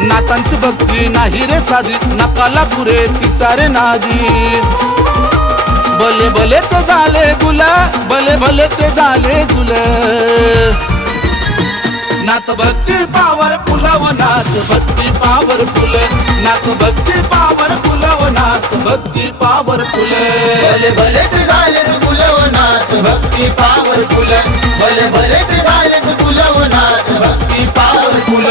नातांची भक्ती नाही रे साधी, नकाला पुरे तिचा रे नादी. भले भले ते झाले गुल, भले भले ते झाले गुल. नात भक्ती पावर फुलव, नात भक्ती पावर फुल. नात भक्ती पावर फुलव, नात भक्ती पावर फुल. भले भले ते झाले गुलव, नात भक्ती पावर फुल. भले भले ते झाले गुलव, नात भक्ती पावर फुल.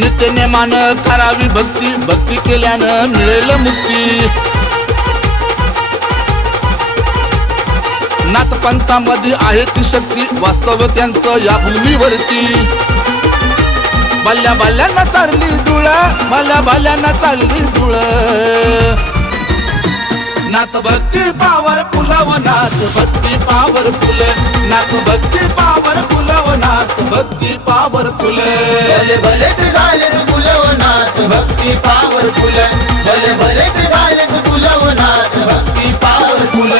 नित्यने मान करावी भक्ती, भक्ती केल्यानं मिळेल मुक्ती. नाथपंथामध्ये आहे ती शक्ती, वास्तव त्यांचं या भूमीवरती. बाल्या बाल्यांना चालली धुळ, बाल्या बाल्यांना चालली धुळ. नाथ भक्ती पावर फुलव, नाथ भक्ती पावर फुल. नाथ भक्ती पावर फुलव, नाथ भक्ती पावर फुल. भले भले ते झाले गुलव, नाथ भक्ती पावर फुल. भले भले ते झाले गुलव, नाथ भक्ती पावर फुल.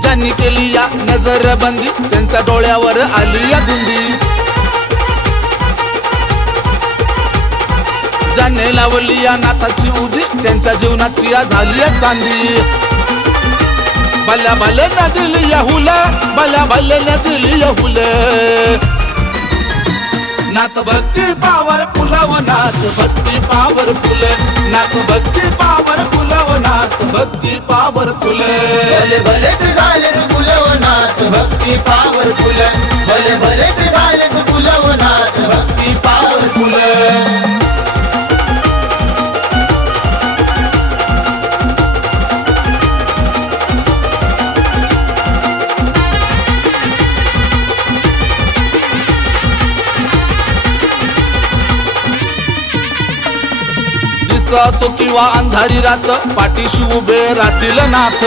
ज्यांनी केली या नजर बंदी, त्यांच्या डोळ्यावर आली या धुंदी. ज्याने लावली या नाथाची उदी, त्यांच्या जीवनाची या झाली या चांदी. भल्या भल्यानं दिली या हुल, भल्या भल्यानं दिली या हुल. नाथ भक्ती पावर फुलव, नाथ भक्ती पावर फुल. नाथ भक्ती पावर फुलव, नाथ भक्ती पावर फुल. भले भले ते झाले गुलव, नाथ भक्ती पावर फुल. भले भले ते झाले गुलव, नाथ भक्ती पावर फुल. असो किंवा अंधारी रात, पाठीशी उभे राहतील नाथ.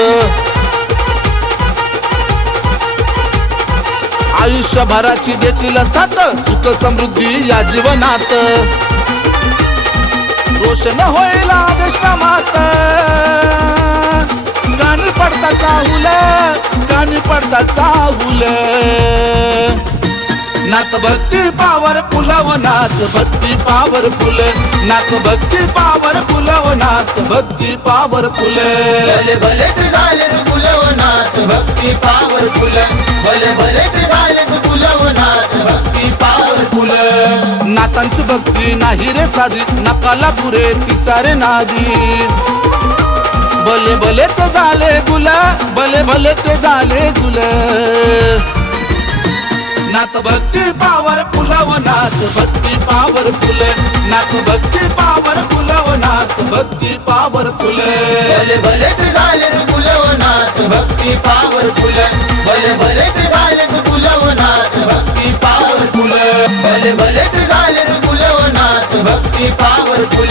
आयुष्यभराची देतील साथ, सुख समृद्धी या जीवनात. रोशन होईल आदेशनामात, कानी पडता चाहुल, कानी पडता चाहुल. नाथ भक्ती पावर फुलव, नाथ भक्ती पावर फुल. नाथ भक्ती पावर फुलव, नाथ भक्ती पावर फुल. भले भले ते झाले गुलव, नाथ भक्ती पावर फुल. भले भले ते झाले गुलव, नाथ भक्ती पावर फुल. नाथांची भक्ती नाही रे साधी, नकाला पुरे तिचा रे नादी. भले भले ते झाले गुल, भले भले ते झाले गुल. नाथ भक्ती पावर फुलव, नाथ भक्ती पावर फुल. नाथ भक्ती पावर फुलव, नाथ भक्ती पावर फुल. भले भले ते झाले गुलव, नाथ भक्ती पावर फुल. भले भले ते झाले गुलव, नाथ भक्ती पावर फुल. भले भले ते झाले गुलव, नाथ भक्ती पावर फुल.